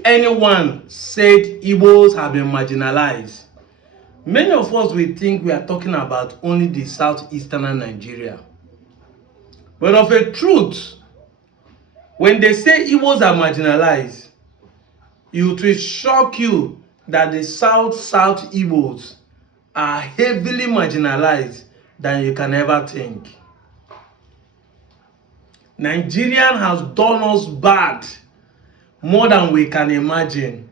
If anyone said Igbos have been marginalized, many of us will think we are talking about only the southeastern Nigeria. But of a truth, when they say Igbos are marginalized, it will shock you that the South Igbos are heavily marginalized than you can ever think. Nigerian has done us bad more than we can imagine.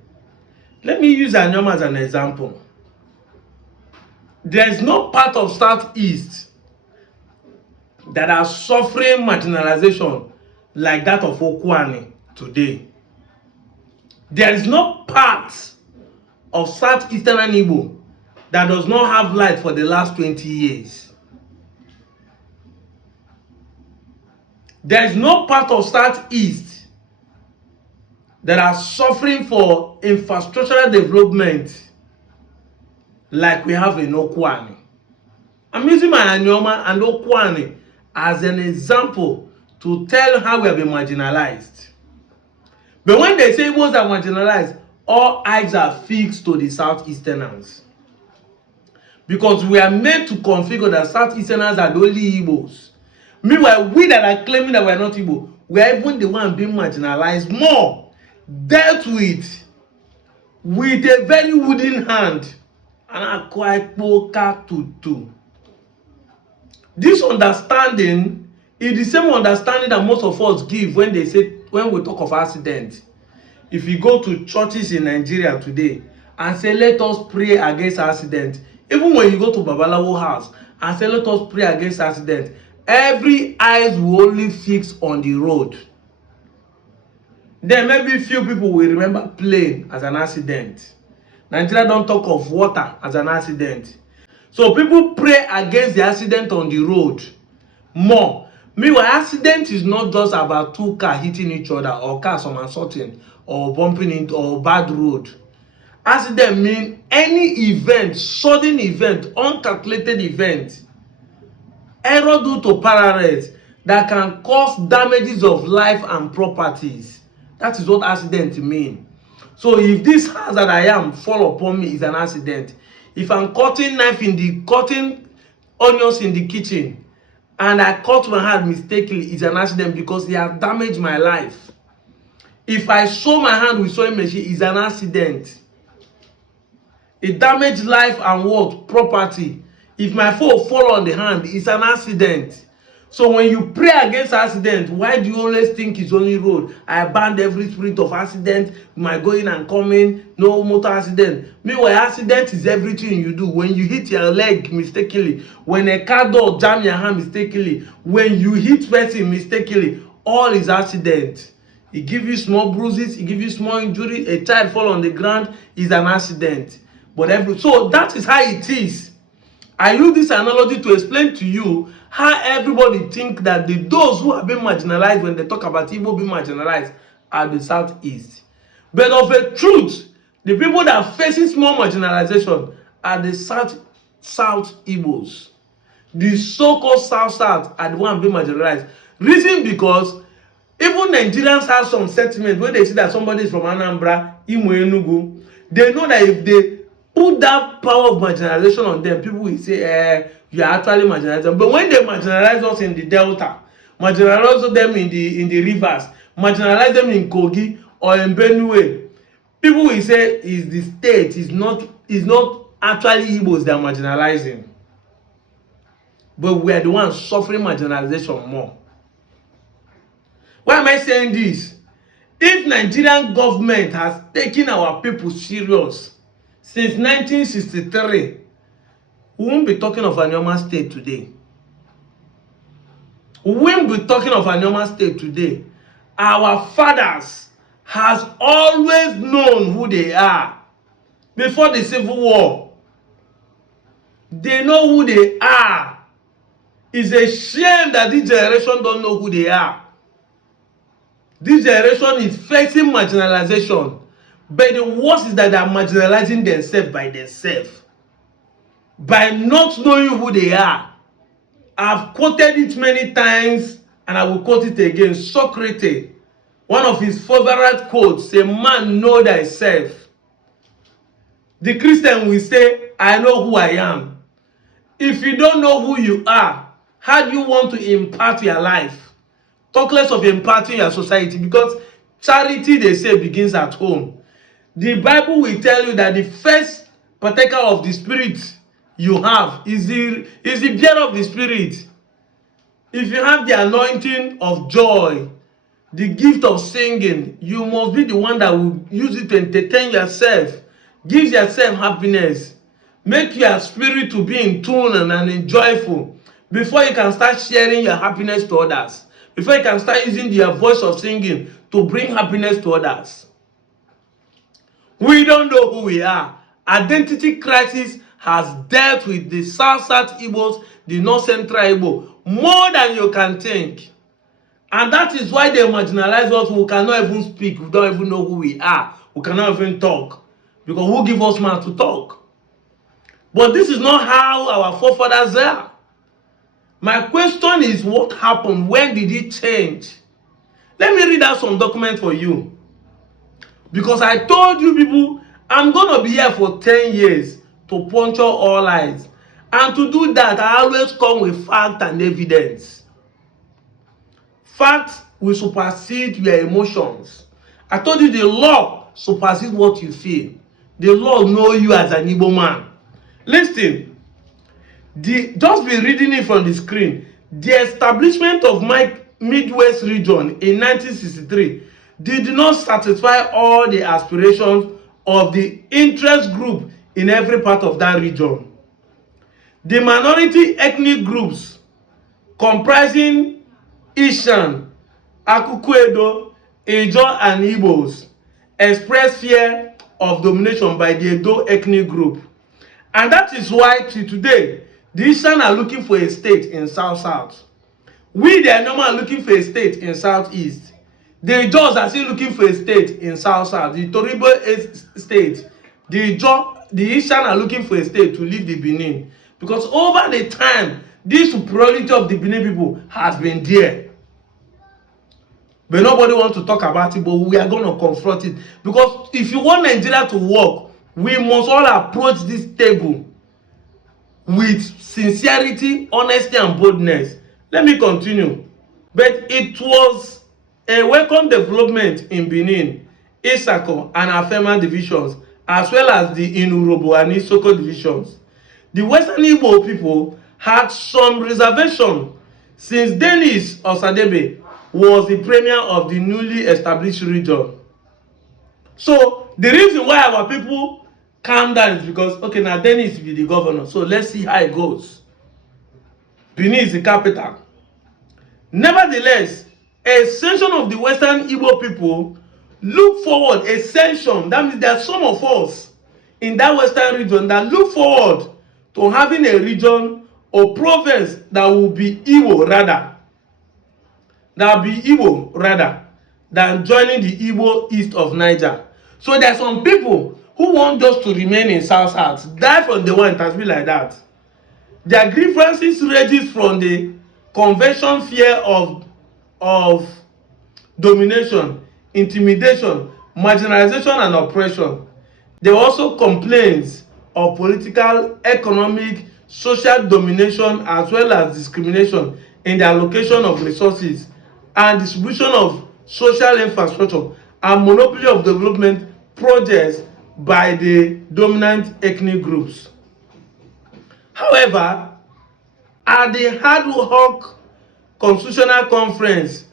Let me use Anioma as an example. There is no part of Southeast that are suffering marginalization like that of Okwani today. There is no part of Southeastern Igbo that does not have light for the last 20 years. There is no part of Southeast that are suffering for infrastructural development like we have in Okwani. I'm using my Anioma and Okwani as an example to tell how we have been marginalized. But when they say Igbos are marginalized, all eyes are fixed to the Southeasterners. Because we are meant to configure that Southeasterners are the only Igbos. Meanwhile, we that are claiming that we are not Igbo, we are even the one being marginalized more, dealt with a very wooden hand, and are quite poker to. This understanding is the same understanding that most of us give when we talk of accident. If you go to churches in Nigeria today and say, let us pray against accident, even when you go to Babalawo house and say, let us pray against accident, every eyes will only fix on the road. Then maybe few people will remember plane as an accident. Nigeria don't talk of water as an accident. So people pray against the accident on the road more. Meanwhile, accident is not just about two cars hitting each other or cars somersaulting or bumping into or bad road. Accident means any event, sudden event, uncalculated event, error due to parallels that can cause damages of life and properties. That is what accident means. So if this house that I am fall upon me is an accident, if I'm cutting onions in the kitchen and I cut my hand mistakenly, it's an accident because it has damaged my life. If I sew my hand with sewing machine, it's an accident. It damaged life and what? Property. If my phone fall on the hand, it's an accident. So when you pray against accident, why do you always think it's only road? I banned every spirit of accident, my going and coming, no motor accident. Meanwhile, accident is everything you do. When you hit your leg mistakenly, when a car door jam your hand mistakenly, when you hit person mistakenly, all is accident. It gives you small bruises, it gives you small injury, a child fall on the ground is an accident. But so that is how it is. I use this analogy to explain to you how everybody think that those who have been marginalized when they talk about Igbo being marginalized are the Southeast. But of a truth, the people that are facing small marginalization are the South Igbos. The so-called South are the ones being marginalized. Reason because even Nigerians have some sentiment when they see that somebody is from Anambra, Imo, Enugu, they know that if they put that power of marginalization on them, people will say, you are actually marginalizing. But when they marginalize us in the Delta, marginalize them in the rivers, marginalize them in Kogi or in Benue, people will say is the state is not actually Igbos they are marginalizing. But we are the ones suffering marginalization more. Why am I saying this? If Nigerian government has taken our people serious since 1963, we won't be talking of Anioma State today. We won't be talking of Anioma State today. Our fathers has always known who they are. Before the Civil War, they know who they are. It's a shame that this generation don't know who they are. This generation is facing marginalization. But the worst is that they are marginalizing themselves by themselves. By not knowing who they are. I've quoted it many times and I will quote it again. Socrates One of his favorite quotes, say, man know thyself. The Christian will say, I know who I am. If you don't know who you are, how do you want to impart your life? Talk less of imparting your society, because charity, they say, begins at home. The Bible will tell you that the first partaker of the Spirit you have is the bearer of the Spirit. If you have the anointing of joy, the gift of singing, you must be the one that will use it to entertain yourself, give yourself happiness, make your spirit to be in tune and joyful before you can start sharing your happiness to others, before you can start using your voice of singing to bring happiness to others. We don't know who we are. Identity crisis has dealt with the South-South Igbos, the North-Central Igbo, more than you can think. And that is why they marginalize us. We cannot even speak. We don't even know who we are. We cannot even talk. Because who give us mouth to talk? But this is not how our forefathers are. My question is, what happened? When did it change? Let me read out some documents for you. Because I told you people, I'm going to be here for 10 years to puncture all lies. And to do that, I always come with fact and evidence. Facts will supersede your emotions. I told you the law supersedes what you feel. The law knows you as an Igbo man. Listen, just be reading it from the screen. The establishment of my Midwest region in 1963 did not satisfy all the aspirations of the interest group in every part of that region. The minority ethnic groups comprising Ishan, Akukwedo, Ijaw, and Igbos expressed fear of domination by the Edo ethnic group. And that is why till today, the Ishan are looking for a state in South-South. We, the Anioma, are looking for a state in South-East. The Ijaws are still looking for a state in South-South. The Toribo state, the Ishan are looking for a state to leave the Benin. Because over the time, this superiority of the Benin people has been there. But nobody wants to talk about it, but we are going to confront it. Because if you want Nigeria to work, we must all approach this table with sincerity, honesty, and boldness. Let me continue. But it was a welcome development in Benin, Isako, and Afema divisions, as well as the Inurobo and Isoko divisions. The Western Igbo people had some reservation since Dennis Osadebe was the premier of the newly established region. So the reason why our people calm down is because, okay, now Dennis will be the governor, so let's see how it goes. Benin is the capital. Nevertheless, a section of the Western Igbo people look forward, a section, that means there are some of us in that Western region that look forward to having a region or province that will be Igbo rather than joining the Igbo east of Niger. So there are some people who want us to remain in South-South. That from the one, it has been like that. Their grievances ranges from the convention fear of domination, intimidation, marginalization, and oppression. There are also complaints of political, economic, social domination, as well as discrimination in the allocation of resources and distribution of social infrastructure and monopoly of development projects by the dominant ethnic groups. However, at the Ad hoc Constitutional Conference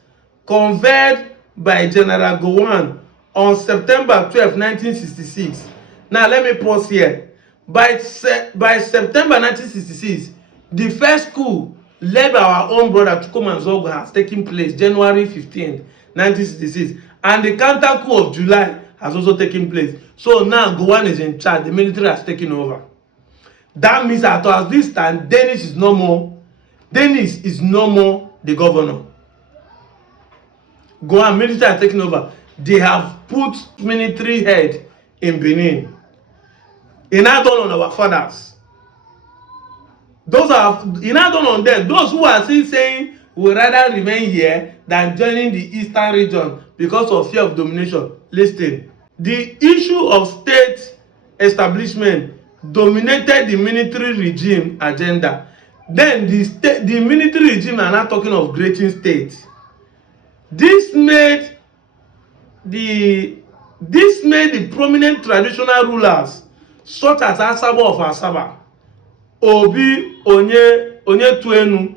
convened by General Gowon on September 12, 1966. Now let me pause here. By September 1966, the first coup led by our own brother Chukwuma Nzogwu has taken place January 15, 1966, and the counter coup of July has also taken place. So now Gowon is in charge. The military has taken over. That means that at this time, Dennis is no more the governor. Gowon military has taken over. They have put military head in Benin. In add-on on our fathers. Those are in add-on on them. Those who are still saying we rather remain here than joining the eastern region because of fear of domination. Listen, the issue of state establishment dominated the military regime agenda. Then the military regime are now talking of creating state. This made the prominent traditional rulers such as Asaba of Asaba, Obi Onyetuenu,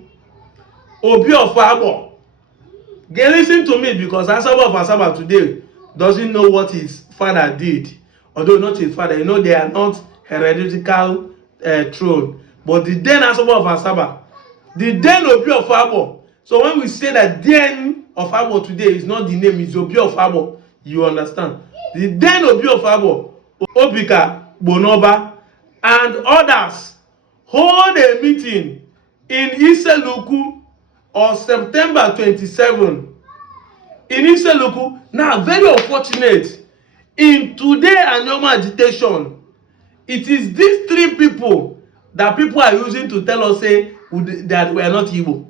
Obi of Abo. Listen to me, because Asaba of Asaba today doesn't know what his father did. Although not his father, they are not heretical throne. But the then Asaba of Asaba, the then Obi of Abo. So when we say that then of Abo today is not the name, it's Obi of Abo, you understand. The then Obi of Abo, Obika, Bonoba, and others hold a meeting in Iseluku on September 27. In Iseluku, now very unfortunate, in today Anioma agitation, it is these three people that people are using to tell us say that we are not Igbo.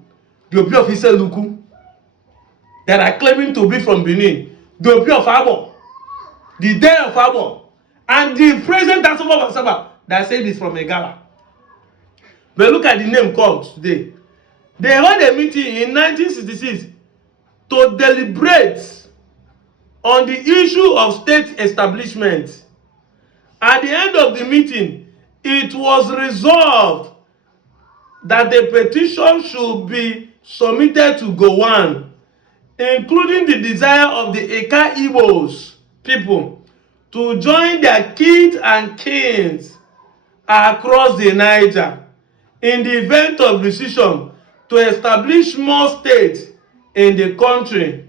The Obi of Iseluku, that are claiming to be from Benin, the Obi of Abo, the day of Abo, and the present Asaba of Asaba that said is from Egala. But look at the name called today. They held a meeting in 1966 to deliberate on the issue of state establishment. At the end of the meeting, it was resolved that the petition should be submitted to Gowon, including the desire of the Eka Igbos people to join their kids and kins across the Niger in the event of decision to establish more states in the country.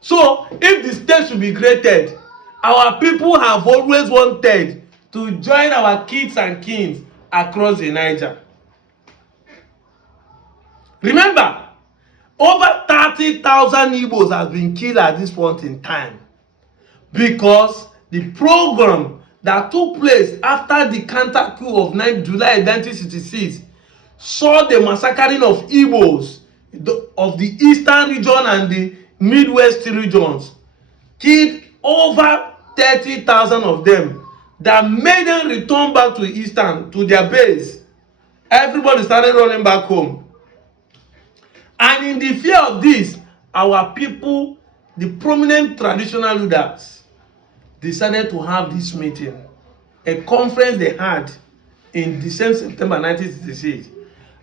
So, if the state should be created, our people have always wanted to join our kids and kins across the Niger. Remember, over 30,000 Igbos have been killed at this point in time because the program that took place after the counter coup of July 1966 saw the massacring of Igbos of the eastern region and the Midwest regions, killed over 30,000 of them, that made them return back to eastern, to their base. Everybody started running back home. And in the fear of this, our people, the prominent traditional leaders, decided to have this meeting, a conference they had in the same September 1966,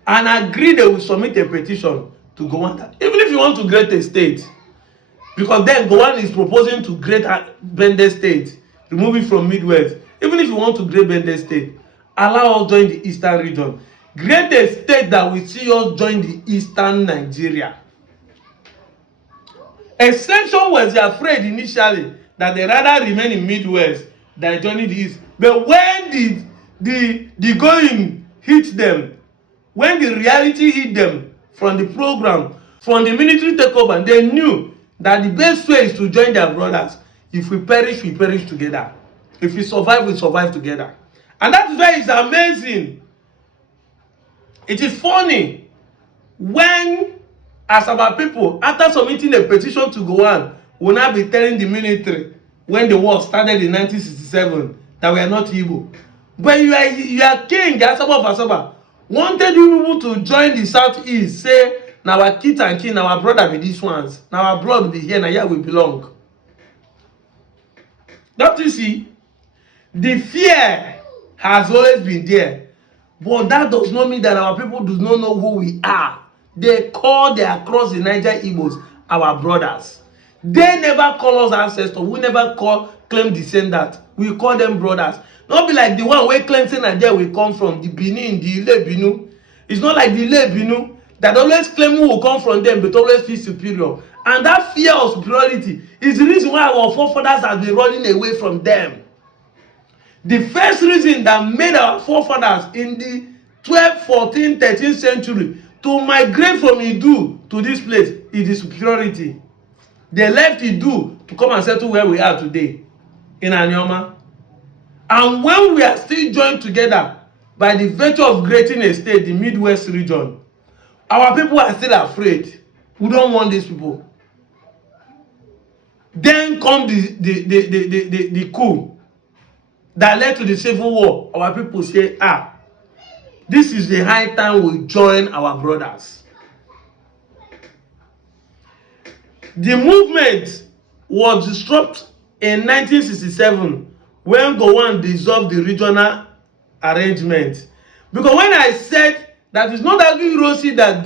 and agreed they will submit a petition to Gowon. Even if you want to create a state, because then Gowon is proposing to create Bende State, remove it from Midwest. Even if you want to create Bende State, allow us join the eastern region. Create a state that will see us join the eastern Nigeria. Exception was afraid initially that they rather remain in Midwest than joining the east. But when the going hit them, when the reality hit them from the program, from the military takeover, they knew that the best way is to join their brothers. If we perish together. If we survive together. And that is why it's amazing. It is funny when, as our people, after submitting a petition to Gowon, will now be telling the military when the war started in 1967 that we are not Igbo. When you are king, the Asaba of Asaba, wanted you people to join the southeast, say, now our kids and kin, our brother be these ones, now our blood will be here, now here we belong. Don't you see? The fear has always been there. But that does not mean that our people do not know who we are. They call the across the Niger Igbos our brothers. They never call us ancestors. We never claim descendants. We call them brothers. Not be like the one where claiming that there we come from, the Benin, the Ile Binu. It's not like the Ile Binu that always claim who will come from them but always feel superior. And that fear of superiority is the reason why our forefathers have been running away from them. The first reason that made our forefathers in the 12th, 14th, 13th century to migrate from Idu to this place is the superiority. They left Idu to come and settle where we are today, in Anioma. And when we are still joined together by the virtue of creating a state, the Midwest region, our people are still afraid. We don't want these people. Then come the coup that led to the civil war. Our people say, this is the high time we join our brothers. The movement was disrupted in 1967 when Gowon dissolved the regional arrangement. Because when I said that it's not Rossi that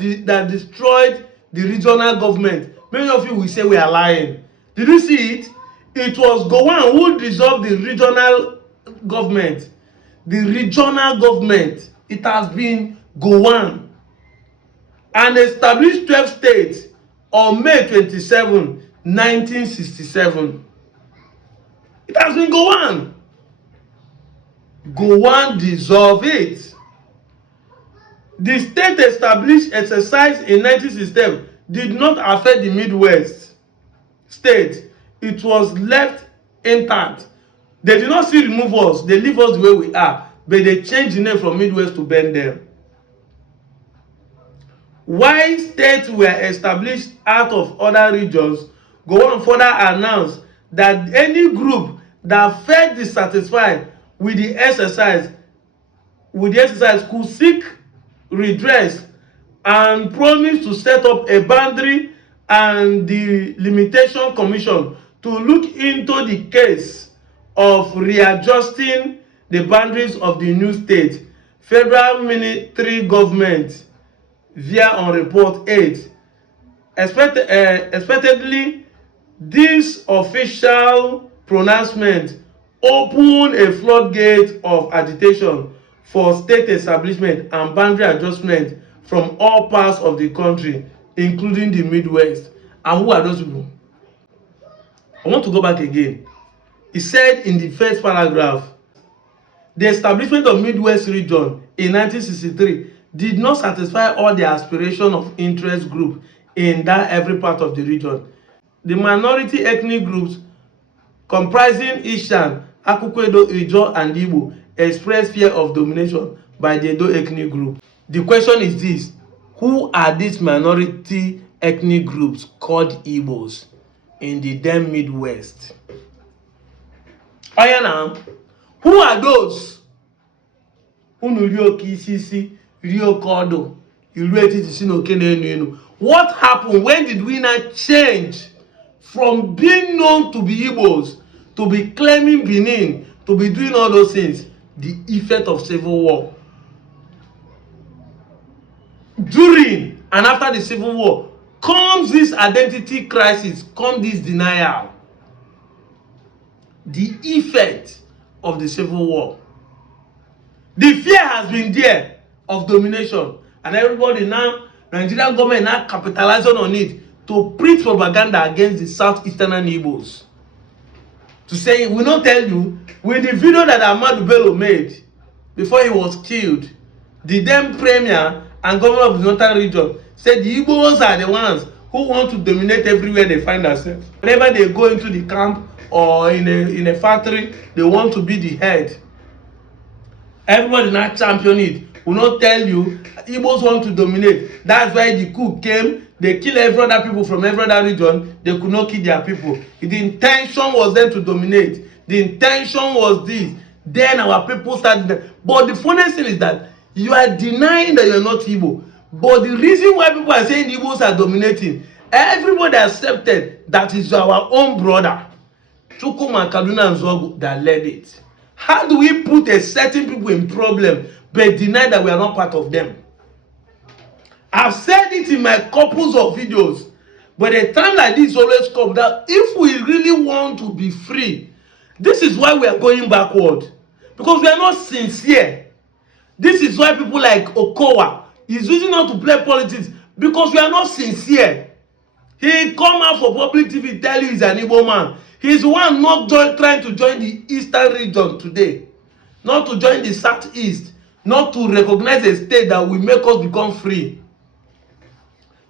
destroyed the regional government, many of you will say we are lying. Did you see it? It was Gowon who dissolved the regional government. The regional government, it has been Gowon, and established 12 states on May 27, 1967. It has been Gowon. Gowon dissolved it. The state established exercise in 1967 did not affect the Midwest state. It was left intact. They did not still remove us. They leave us the way we are. But they changed the name from Midwest to bend them. While states were established out of other regions, Gowon further announced that any group that felt dissatisfied with the exercise could seek redress and promised to set up a boundary and the limitation commission to look into the case of readjusting the boundaries of the new state. Federal military government via on report 8. Expectedly, this official pronouncement opened a floodgate of agitation for state establishment and boundary adjustment from all parts of the country, including the Midwest. And who are those people? I want to go back again. He said in the first paragraph, the establishment of Midwest region in 1963 did not satisfy all the aspiration of interest groups in that every part of the region. The minority ethnic groups comprising Ishan, Akukwedo, Ijo, and Igbo expressed fear of domination by the Edo ethnic group. The question is this: who are these minority ethnic groups called Igbos in the then Midwest? Now, who are those? What happened? When did we not change from being known to be Igbos to be claiming Benin, to be doing all those things? The effect of civil war. During and after the civil war comes this identity crisis, comes this denial. The effect of the civil war. The fear has been there of domination, and everybody now, Nigerian government now capitalizing on it to preach propaganda against the southeastern Igbos. To say, we not tell you, with the video that Ahmadu Bello made before he was killed, the then premier and governor of the northern region said the Igbos are the ones who want to dominate everywhere they find themselves. Whenever they go into the camp or in a factory, they want to be the head. Everybody not champion it. Will not tell you Igbos want to dominate. That's why the coup came. They kill every other people from every other region. They could not kill their people. The intention was them to dominate. The intention was this. Then our people started. But the funniest thing is that you are denying that you are not Igbo. But the reason why people are saying Igbos are dominating, everybody accepted that is our own brother, Chukwuma, Kaduna, and Zogu, that led it. How do we put a certain people in problem but deny that we are not part of them? I've said it in my couples of videos, but a time like this always comes that if we really want to be free, this is why we are going backward, because we are not sincere. This is why people like Okowa is using us to play politics, because we are not sincere. He come out for public TV, tell you he's an Igbo man. He's the one not trying to join the eastern region today, not to join the southeast, not to recognize a state that will make us become free.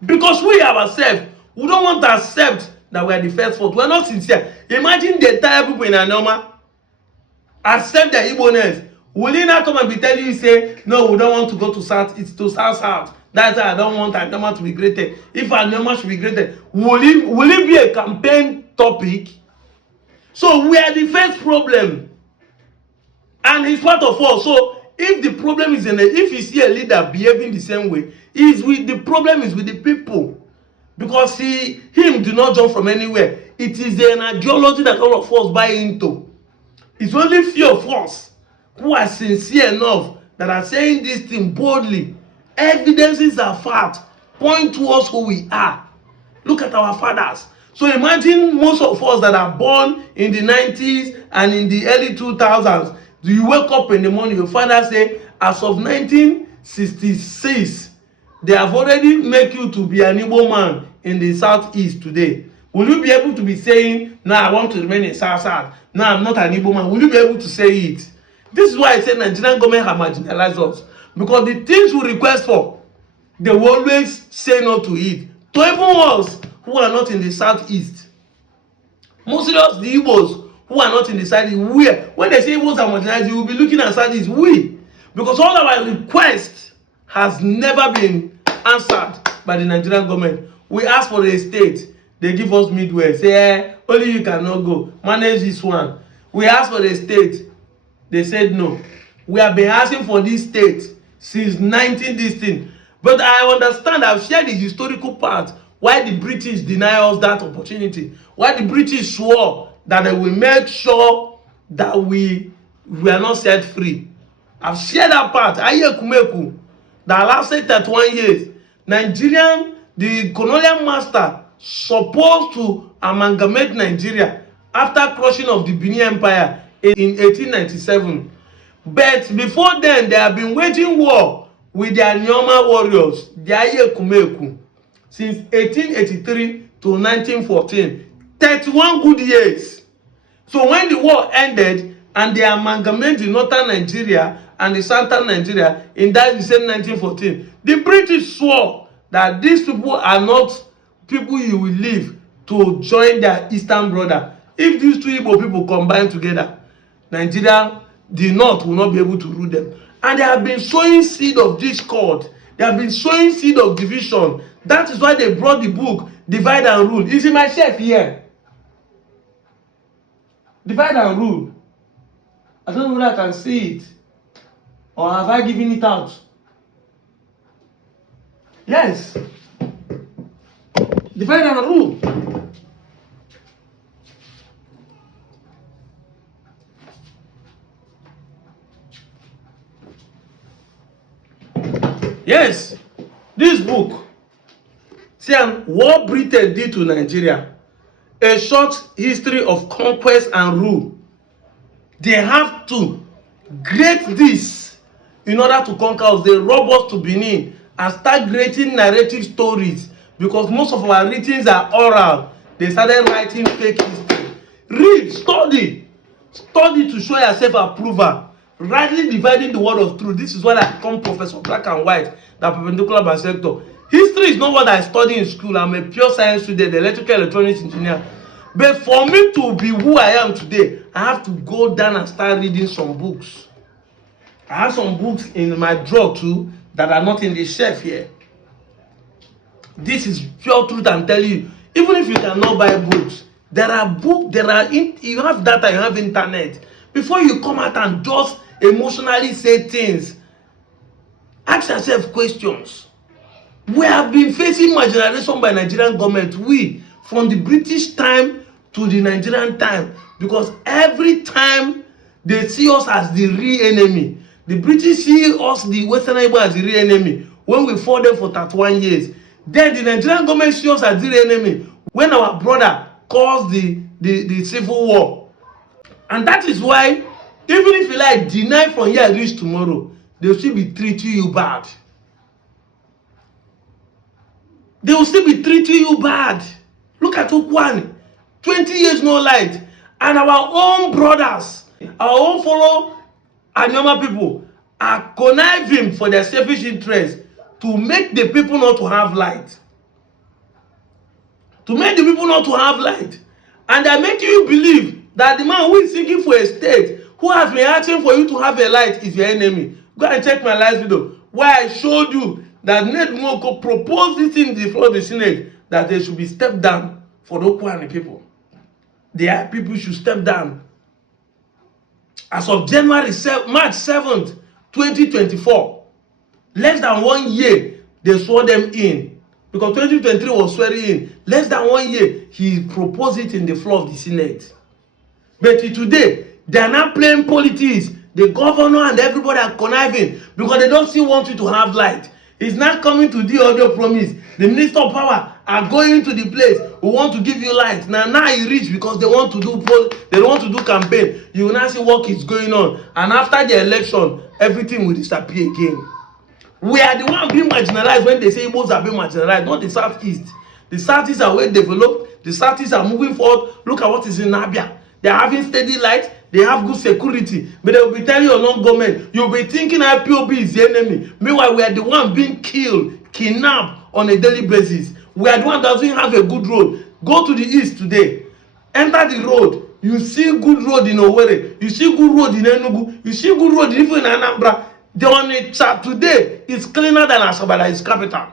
Because we ourselves, we don't want to accept that we are the first fault. We are not sincere. Imagine the entire people in Anioma accept their Igbo-ness. Will he not come and be telling you, say, no, we don't want to go to south, it's to south. That's why I don't want Anioma to be created. If Anioma should be created, will it be a campaign topic? So we are the first problem, and he's part of us. So if the problem is if you see a leader behaving the same way, the problem is with the people, because him do not jump from anywhere. It is an ideology that all of us buy into. It's only few of us who are sincere enough that are saying this thing boldly. Evidences are fact, point towards who we are. Look at our fathers. So imagine most of us that are born in the 90s and in the early 2000s. Do you wake up in the morning, your father say, as of 1966, they have already made you to be an Igbo man in the southeast today. Will you be able to be saying, no, I want to remain in South? No, I'm not an Igbo man. Will you be able to say it? This is why I say Nigerian government have marginalized us. Because the things we request for, they will always say no to it. To even us who are not in the southeast. Mostly us, the Igbos who are not in the southeast. When they say Igbos are marginalized, you will be looking at southeast. Because all our requests has never been answered by the Nigerian government. We ask for a state, they give us midway. Say, only you cannot go. Manage this one. We ask for a state, they said no. We have been asking for this state since 1916. But I understand, I've shared the historical part, why the British deny us that opportunity. Why the British swore that they will make sure that we are not set free. I've shared that part. Ayekumeku, that lasted 31 years. Nigerian, the colonial master, supposed to amalgamate Nigeria after crushing of the Benin Empire in 1897. But before then, they have been waging war with the Anioma warriors, the Ayekumeku, since 1883 to 1914. 31 good years. So when the war ended and they amalgamated the northern Nigeria and the southern Nigeria in that the same 1914, the British swore that these people are not people you will leave to join their eastern brother. If these two Igbo people combine together, Nigeria, the north will not be able to rule them. And they have been sowing seed of discord. They have been sowing seed of division. That is why they brought the book, Divide and Rule. It's in my shelf here. Divide and Rule. I don't know whether I can see it. Or have I given it out? Yes. Divide and Rule. Yes, this book, see, what Britain did to Nigeria, a short history of conquest and rule. They have to create this in order to conquer us. They rob us to Benin and start creating narrative stories, because most of our writings are oral. They started writing fake history. Read, study to show yourself approval. Rightly dividing the word of truth. This is what I become Professor Black and White, that perpendicular bisector. History is not what I study in school. I'm a pure science student, electrical electronics engineer. But for me to be who I am today, I have to go down and start reading some books. I have some books in my drawer too that are not in the shelf here. This is pure truth I'm telling you. Even if you cannot buy books, there are books, you have data, you have internet. Before you come out and just emotionally say things, ask yourself questions. We have been facing marginalization by Nigerian government. We, from the British time to the Nigerian time, because every time they see us as the real enemy. The British see us, the Western Igbo, as the real enemy when we fought them for 31 years. Then the Nigerian government see us as the real enemy when our brother caused the civil war. And that is why, even if you like deny from here reach tomorrow, they will still be treating you bad. They will still be treating you bad. Look at Okwani. 20 years no light. And our own brothers, our own fellow Anioma people are conniving for their selfish interest to make the people not to have light. To make the people not to have light. And they are making you believe that the man who is seeking for a state, who has been asking for you to have a light, is your enemy. Go and check my last video where I showed you that Ned Nwoko proposed it in the floor of the Senate that they should be stepped down for the Okwani people. Their people should step down. As of March 7th, 2024, less than 1 year, they swore them in. Because 2023 was swearing in. Less than 1 year, he proposed it in the floor of the Senate. But today, they are not playing politics. The governor and everybody are conniving because they don't still want you to have light. He's not coming to the audio promise. The minister of power are going to the place who want to give you light. Now he reach because they want to do campaign. You will not see what is going on. And after the election, everything will disappear again. We are the one being marginalized when they say Igbos are being marginalized, not the Southeast. The Southeast are well developed. The Southeast are moving forward. Look at what is in Abia. They are having steady light. They have good security. But they will be telling your non-government, you'll be thinking IPOB is the enemy. Meanwhile, we are the one being killed, kidnapped on a daily basis. We are the one that doesn't have a good road. Go to the east today. Enter the road. You see good road in Owerri. You see good road in Enugu. You see good road even in Anambra. The only chat today is cleaner than Asaba, that is capital.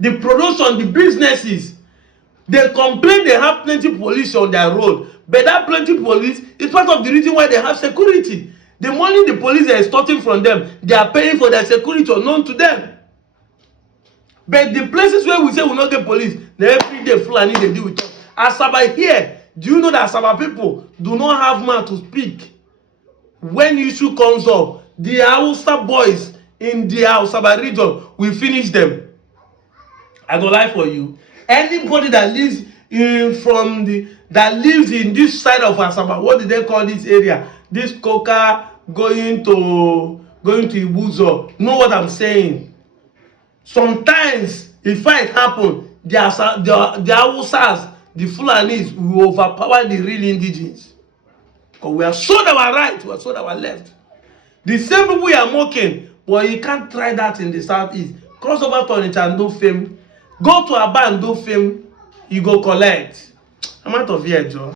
The production, the businesses, they complain they have plenty police on their road. But that plenty police is part of the reason why they have security. The money the police are extorting from them, they are paying for their security unknown to them. But the places where we say we not get police, they every day Fulani they deal with us. Asaba here, do you know that Asaba people do not have man to speak? When issue comes up, the Hausa boys in the Asaba region will finish them. I go lie for you. Anybody that lives in this side of Asaba, what did they call this area? This Koka going to Ibuzo. Know what I'm saying? Sometimes if fight happen, the Hausas, the Fulanis will overpower the real indigenes. Because we are sold our right, we are sold our left. The same people we are mocking, but you can't try that in the Southeast. Cross over to Onitsha and do fame. Go to Aba and do fame, you go collect. I'm out of here, Joe.